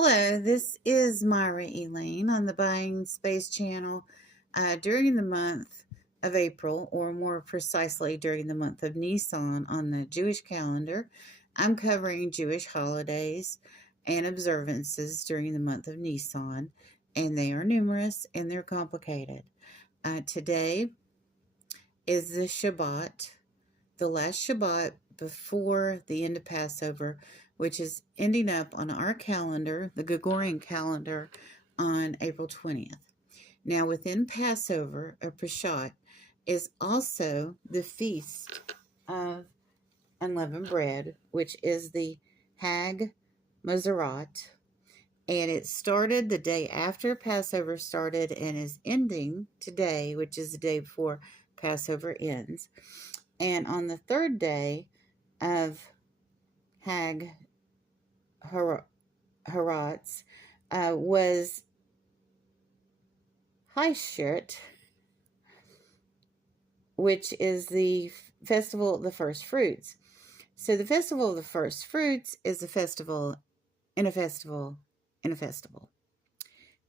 Hello, this is Myra Elaine on the Buying Space channel. During the month of April, or more precisely during the month of Nisan on the Jewish calendar, I'm covering Jewish holidays and observances during the month of Nisan, and they are numerous and they're complicated. Today is the Shabbat, the last Shabbat before the end of Passover, which is ending up on our calendar, the Gregorian calendar, on April 20th. Now, within Passover, or Peshat, is also the Feast of Unleavened Bread, which is the Hag Mazarat. And it started the day after Passover started and is ending today, which is the day before Passover ends. And on the third day of Hag Haratz was Haishert, which is the festival of the first fruits. So the festival of the first fruits is a festival in a festival in a festival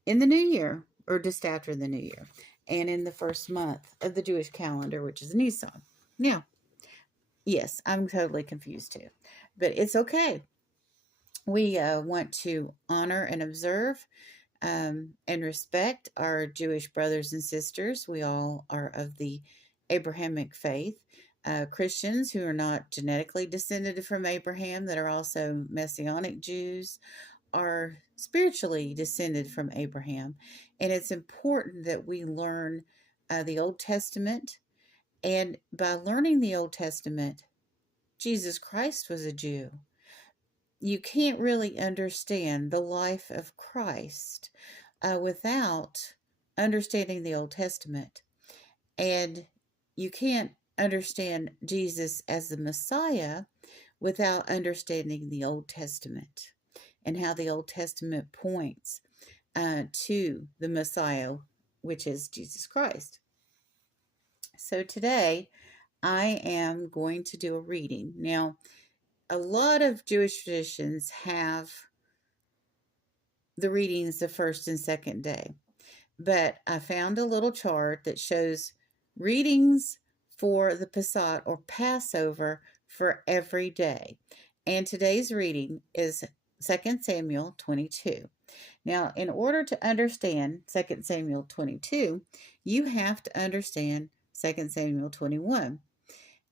in the new year, or just after the new year, and in the first month of the Jewish calendar, which is Nisan. Now, yes, I'm totally confused too, but it's okay. We want to honor and observe and respect our Jewish brothers and sisters. We all are of the Abrahamic faith. Christians who are not genetically descended from Abraham, that are also Messianic Jews, are spiritually descended from Abraham. And it's important that we learn the Old Testament. And by learning the Old Testament, Jesus Christ was a Jew. You can't really understand the life of Christ without understanding the Old Testament. And you can't understand Jesus as the Messiah without understanding the Old Testament and how the Old Testament points to the Messiah, which is Jesus Christ. So today I am going to do a reading. Now, a lot of Jewish traditions have the readings the first and second day, but I found a little chart that shows readings for the Pesach or Passover for every day. And today's reading is 2 Samuel 22. Now, in order to understand 2 Samuel 22, you have to understand 2 Samuel 21.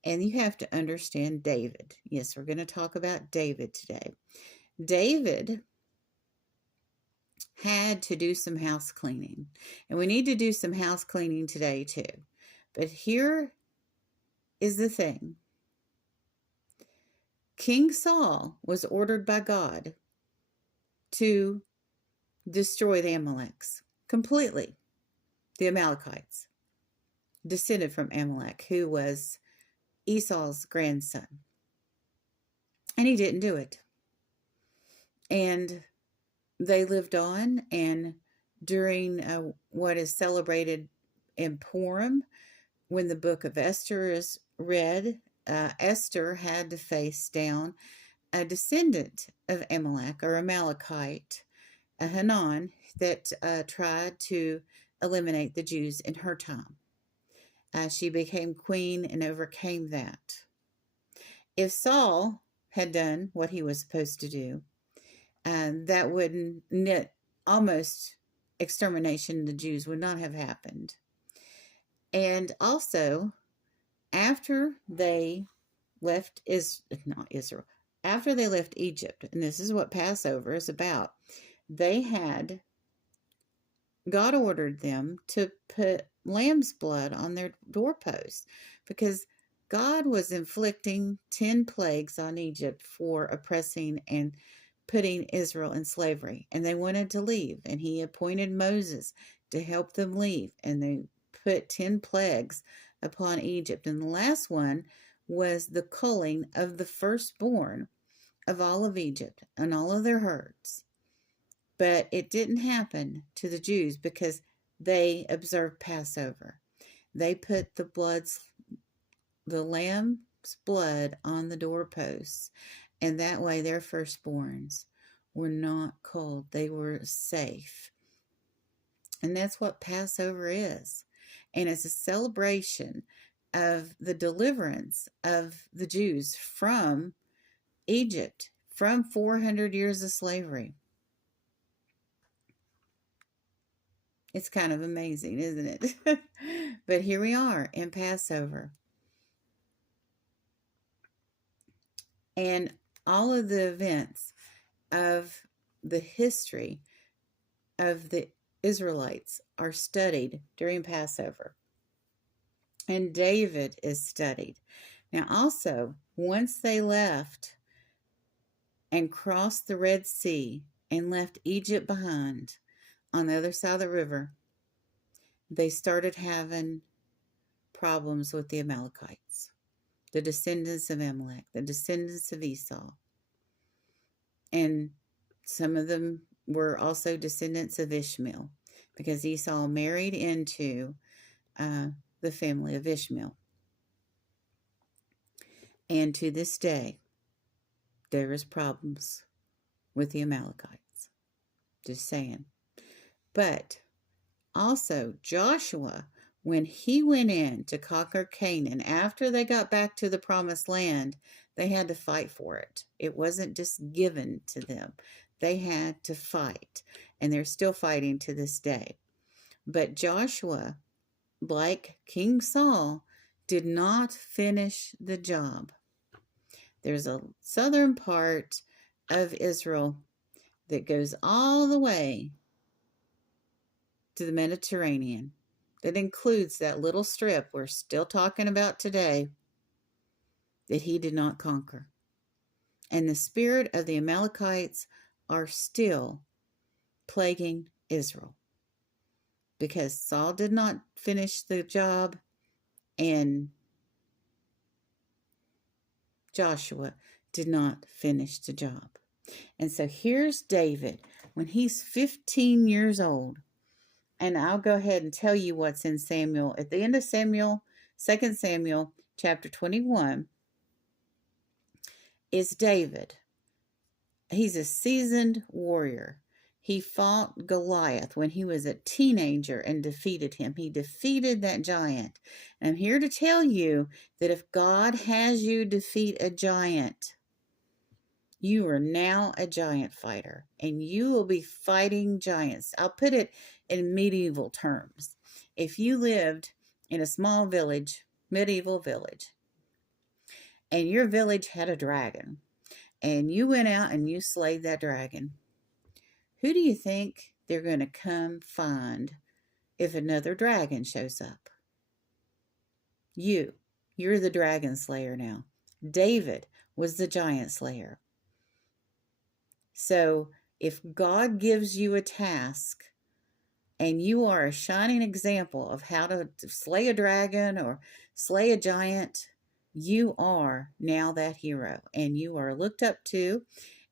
And you have to understand David. Yes, we're going to talk about David today. David had to do some house cleaning. And we need to do some house cleaning today too. But here is the thing. King Saul was ordered by God to destroy the Amaleks completely. The Amalekites, descended from Amalek, who was Esau's grandson. And he didn't do it. And they lived on, and during what is celebrated in Purim, when the book of Esther is read, Esther had to face down a descendant of Amalek, or Amalekite, a Hanan, that tried to eliminate the Jews in her time. She became queen and overcame that. If Saul had done what he was supposed to do, that would almost extermination of the Jews would not have happened. And also, after they left Israel, after they left Egypt, and this is what Passover is about, God ordered them to put lamb's blood on their doorposts, because God was inflicting 10 plagues on Egypt for oppressing and putting Israel in slavery, and they wanted to leave, and he appointed Moses to help them leave, and they put 10 plagues upon Egypt, and the last one was the culling of the firstborn of all of Egypt and all of their herds. But it didn't happen to the Jews because they observed Passover. They put the lamb's blood on the doorposts, and that way their firstborns were not cold. They were safe. And that's what Passover is. And it's a celebration of the deliverance of the Jews from Egypt, from 400 years of slavery. It's kind of amazing, isn't it? But here we are in Passover. And all of the events of the history of the Israelites are studied during Passover. And David is studied. Now also, once they left and crossed the Red Sea and left Egypt behind on the other side of the river, they started having problems with the Amalekites, the descendants of Amalek, the descendants of Esau. And some of them were also descendants of Ishmael, because Esau married into the family of Ishmael. And to this day, there is problems with the Amalekites. Just saying. But also, Joshua, when he went in to conquer Canaan, after they got back to the promised land, they had to fight for it. It wasn't just given to them. They had to fight, and they're still fighting to this day. But Joshua, like King Saul, did not finish the job. There's a southern part of Israel that goes all the way to the Mediterranean. That includes that little strip we're still talking about today that he did not conquer. And the spirit of the Amalekites are still plaguing Israel, because Saul did not finish the job and Joshua did not finish the job. And so here's David when he's 15 years old. And I'll go ahead and tell you what's in Samuel. At the end of Samuel, 2 Samuel, chapter 21, is David. He's a seasoned warrior. He fought Goliath when he was a teenager and defeated him. He defeated that giant. And I'm here to tell you that if God has you defeat a giant, you are now a giant fighter, and you will be fighting giants. I'll put it in medieval terms. If you lived in a small village, medieval village, and your village had a dragon, and you went out and you slayed that dragon, who do you think they're going to come find if another dragon shows up? You. You're the dragon slayer now. David was the giant slayer. So if God gives you a task and you are a shining example of how to slay a dragon or slay a giant, you are now that hero, and you are looked up to,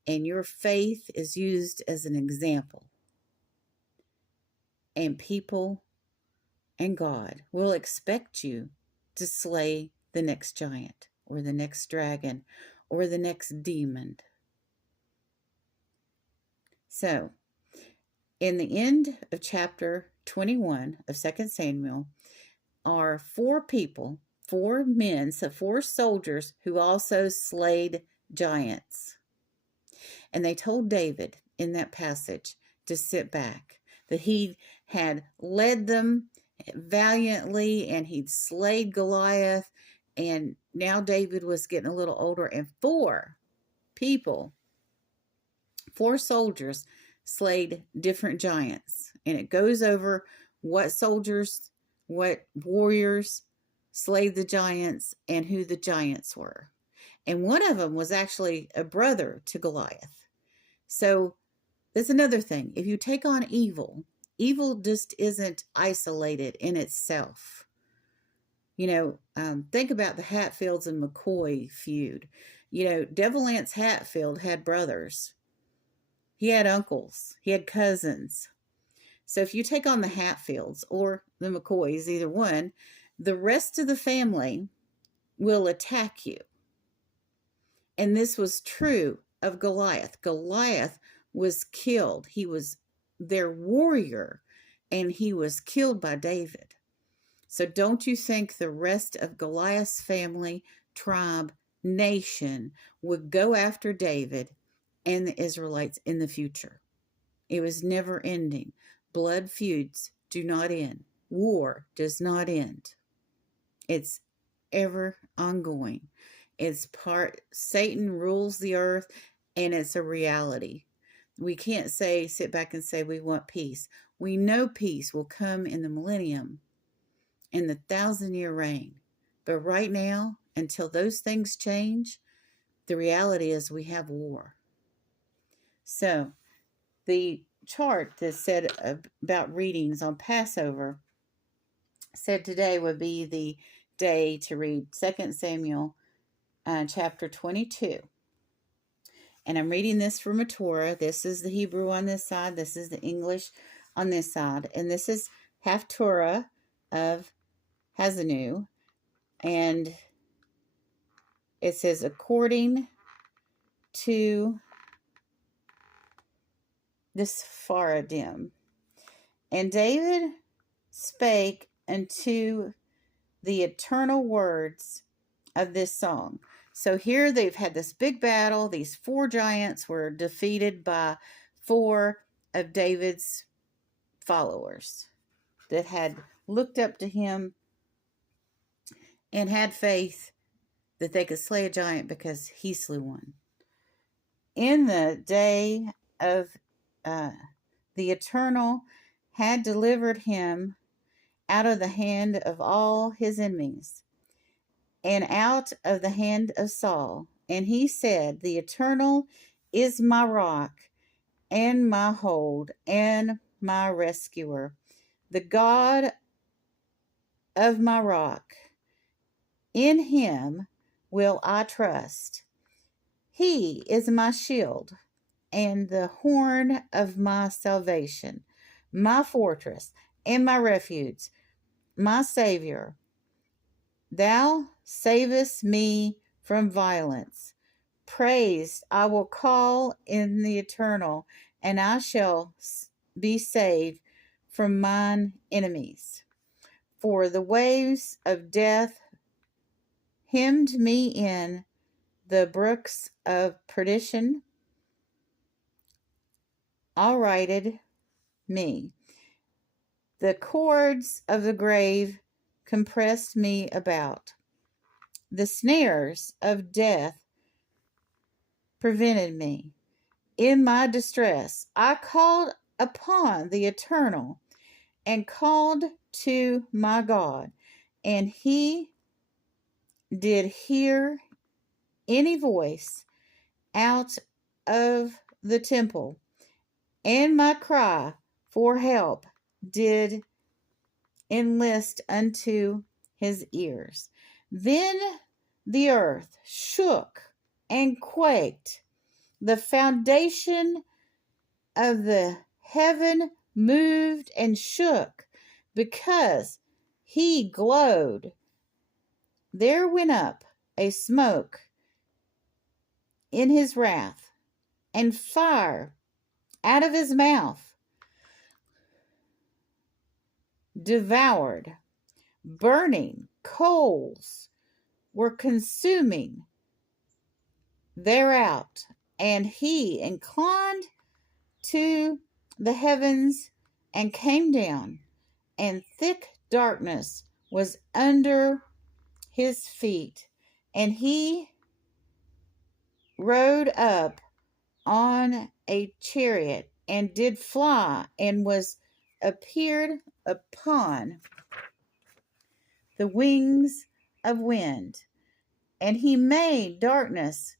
and your faith is used as an example. And people and God will expect you to slay the next giant or the next dragon or the next demon. So, in the end of chapter 21 of 2 Samuel are 4 people, 4 men, so 4 soldiers who also slayed giants. And they told David in that passage to sit back, that he had led them valiantly and he'd slayed Goliath. And now David was getting a little older, and 4 people, 4 soldiers slayed different giants. And it goes over what soldiers, what warriors slayed the giants and who the giants were. And one of them was actually a brother to Goliath. So that's another thing. If you take on evil, evil just isn't isolated in itself. You know, think about the Hatfields and McCoy feud. You know, Devil Anse Hatfield had brothers. He had uncles. He had cousins. So if you take on the Hatfields or the McCoys, either one, the rest of the family will attack you. And this was true of Goliath. Goliath was killed. He was their warrior, and he was killed by David. So don't you think the rest of Goliath's family, tribe, nation would go after David and the Israelites in the future? It was never ending. Blood feuds do not end. War does not end. It's ever ongoing. Satan rules the earth, and it's a reality. We can't sit back and say we want peace. We know peace will come in the millennium, in the 1,000-year reign. But right now, until those things change, the reality is we have war. So the chart that said about readings on Passover said today would be the day to read 2 Samuel chapter 22. And I'm reading this from a Torah. This is the Hebrew on this side. This is the English on this side. And this is Haftarah of Hazanu. And it says, according to this Faradim. And David spake unto the eternal words of this song. So here they've had this big battle. These 4 giants were defeated by 4 of David's followers that had looked up to him and had faith that they could slay a giant because he slew one. In the day of the Eternal had delivered him out of the hand of all his enemies, and out of the hand of Saul. And he said, the Eternal is my rock, and my hold, and my rescuer, the God of my rock. In him will I trust. He is my shield, and the horn of my salvation, my fortress, and my refuge, my Savior. Thou savest me from violence. Praised I will call in the Eternal, and I shall be saved from mine enemies. For the waves of death hemmed me in, the brooks of perdition righted me. The cords of the grave compressed me about. The snares of death prevented me. In my distress, I called upon the Eternal and called to my God, and he did hear any voice out of the temple, and my cry for help did enlist unto his ears. Then the earth shook and quaked. The foundation of the heaven moved and shook because he glowed. There went up a smoke in his wrath, and fire out of his mouth devoured. Burning coals were consuming thereout, and he inclined to the heavens and came down, and thick darkness was under his feet, and he rode up on a chariot and did fly, and was appeared upon the wings of wind, and he made darkness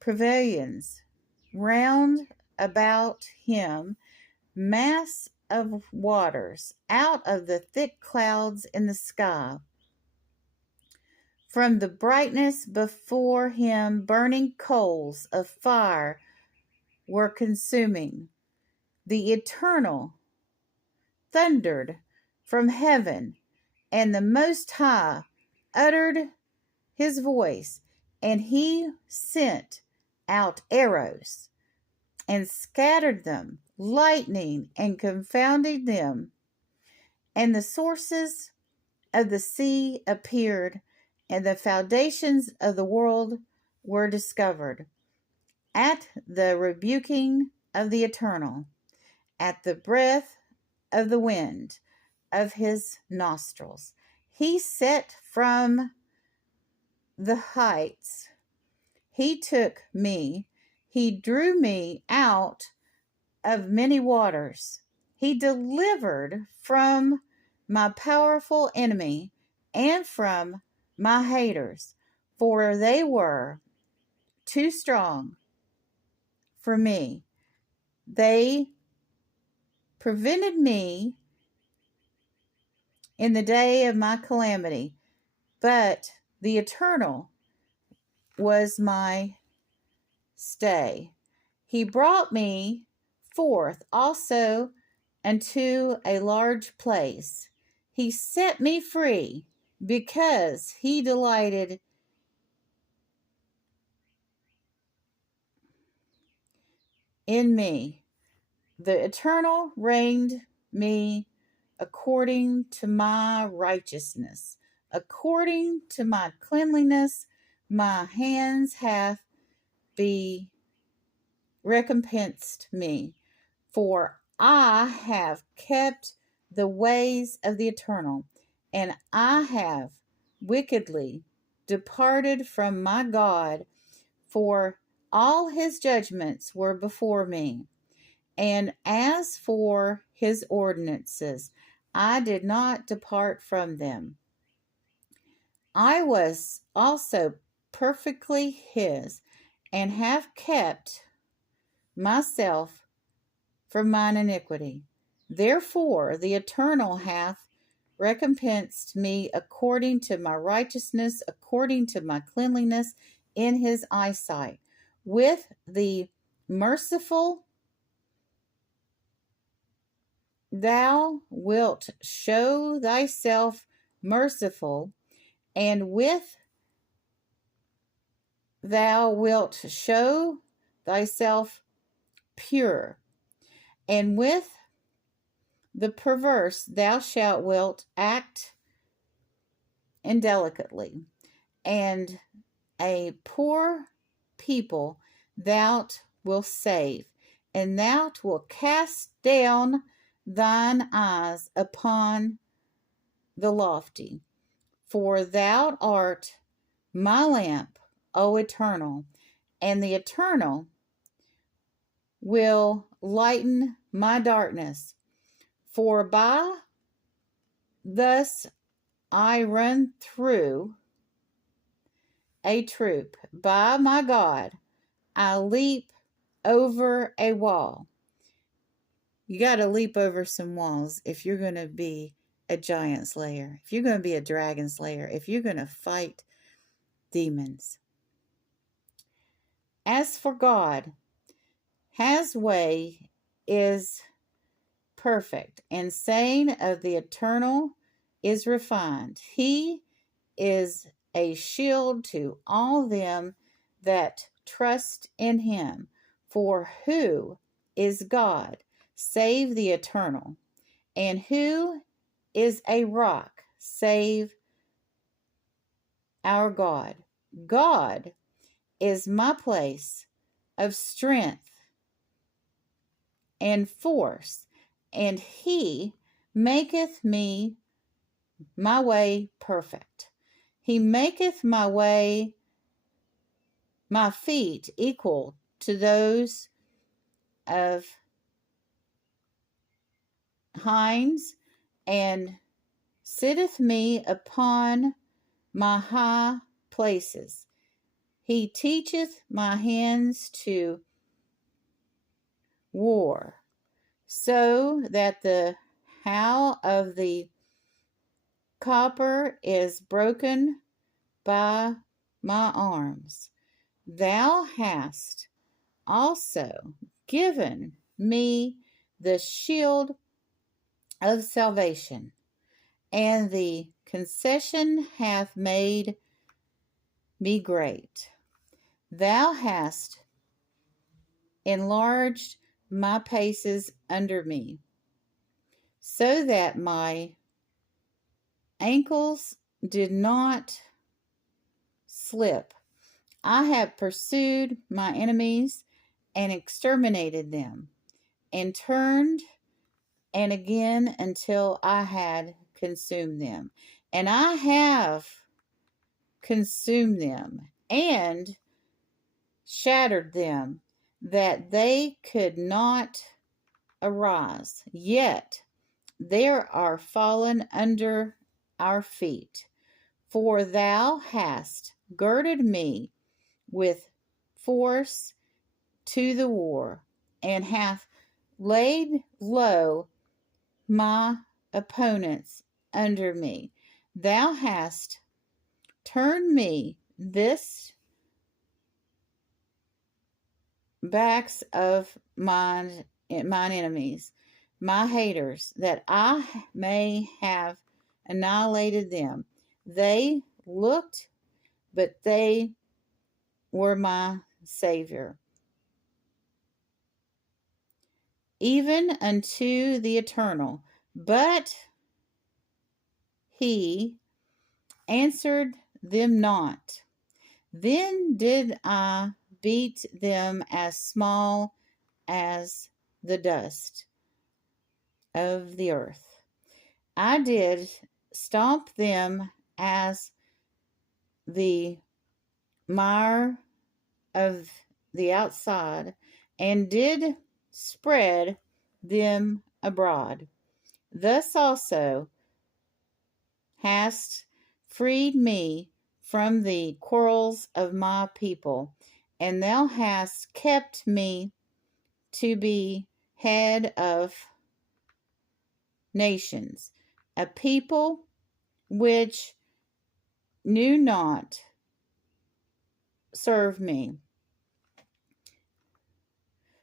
pavilions round about him, mass of waters out of the thick clouds in the sky. From the brightness before him, burning coals of fire were consuming. The Eternal thundered from heaven, and the Most High uttered his voice, and he sent out arrows and scattered them, lightning and confounding them. And the sources of the sea appeared, and the foundations of the world were discovered. At the rebuking of the Eternal, at the breath of the wind of his nostrils, he set from the heights. He took me, he drew me out of many waters. He delivered from my powerful enemy and from my haters, for they were too strong for me. They prevented me in the day of my calamity, but the Eternal was my stay. He brought me forth also unto a large place. He set me free because he delighted in me. The Eternal reigned me according to my righteousness, according to my cleanliness, my hands hath be recompensed me. For I have kept the ways of the Eternal, and I have wickedly departed from my God, for all his judgments were before me. And as for his ordinances, I did not depart from them. I was also perfectly his, and have kept myself from mine iniquity. Therefore the Eternal hath recompensed me according to my righteousness, according to my cleanliness in his eyesight. With the merciful thou wilt show thyself merciful, and with thou wilt show thyself pure, and with the perverse thou shalt wilt act indelicately, and a poor people thou wilt save, and thou wilt cast down thine eyes upon the lofty. For thou art my lamp, O Eternal, and the Eternal will lighten my darkness. For by thus I run through a troop. By my God, I leap over a wall. You got to leap over some walls if you're going to be a giant slayer, if you're going to be a dragon slayer, if you're going to fight demons. As for God, his way is perfect, and saying of the Eternal is refined. He is a shield to all them that trust in him. For who is God save the Eternal? And who is a rock save our God? God is my place of strength and force, and he maketh me my way perfect. He maketh my feet equal to those of hinds, and sitteth me upon my high places. He teacheth my hands to war, so that the how of the copper is broken by my arms. Thou hast also given me the shield of salvation, and the concession hath made me great. Thou hast enlarged my paces under me, so that my ankles did not slip. I have pursued my enemies and exterminated them, and turned and again until I had consumed them. And I have consumed them and shattered them, that they could not arise. Yet there are fallen under our feet. For thou hast girded me with force to the war, and hath laid low my opponents under me. Thou hast turned me this backs of mine enemies, my haters, that I may have annihilated them. They looked, but they were my Savior, even unto the eternal. But he answered them not. Then did I beat them as small as the dust of the earth. I did stomp them as the mire of the outside, and did spread them abroad. Thus also hast freed me from the quarrels of my people, and thou hast kept me to be head of nations, a people which knew not serve me.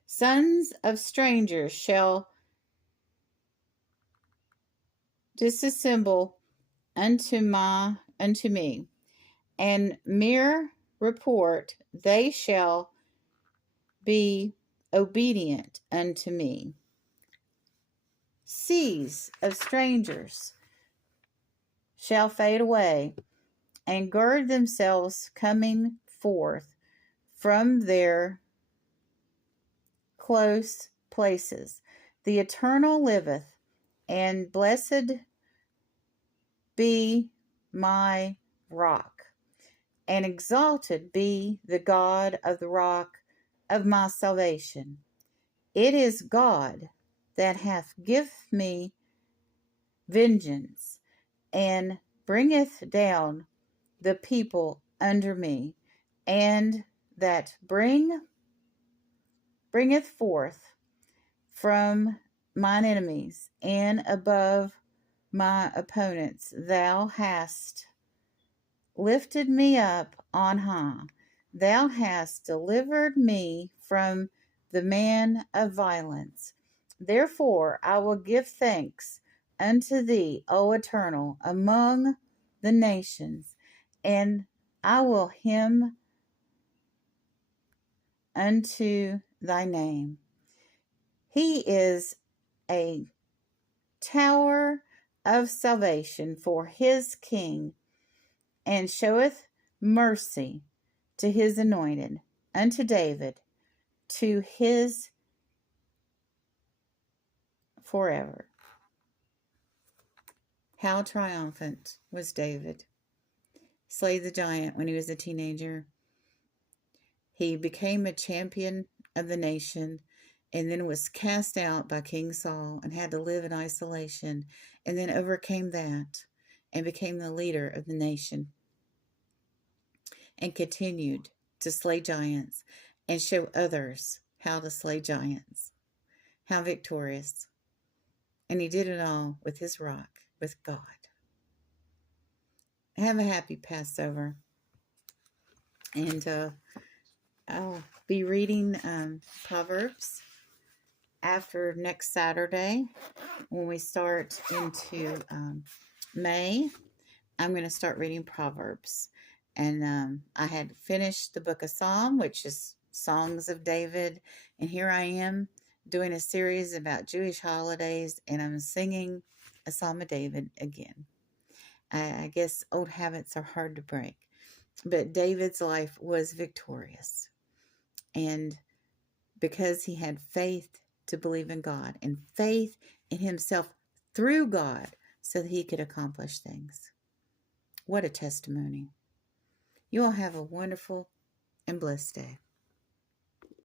Sons of strangers shall disassemble unto me, and mere report they shall be obedient unto me. Seas of strangers shall fade away, and gird themselves coming forth from their close places. The Eternal liveth, and blessed be my rock, and exalted be the God of the rock of my salvation. It is God that hath given me vengeance, and bringeth down the people under me, and that bringeth forth from mine enemies and above my opponents. Thou hast lifted me up on high. Thou hast delivered me from the man of violence. Therefore I will give thanks unto thee, O Eternal, among the nations, and I will hymn unto thy name. He is a tower of salvation for his king, and showeth mercy to his anointed, unto David, to his forever. How triumphant was David. Slay the giant when he was a teenager. He became a champion of the nation, and then was cast out by King Saul and had to live in isolation, and then overcame that and became the leader of the nation, and continued to slay giants and show others how to slay giants. How victorious. And he did it all with his rock, with God. Have a happy Passover. And I'll be reading Proverbs after next Saturday when we start into May. I'm going to start reading Proverbs. And I had finished the book of Psalm, which is Songs of David. And here I am doing a series about Jewish holidays, and I'm singing a Psalm of David again. I guess old habits are hard to break, but David's life was victorious. And because he had faith to believe in God and faith in himself through God so that he could accomplish things. What a testimony. You all have a wonderful and blessed day.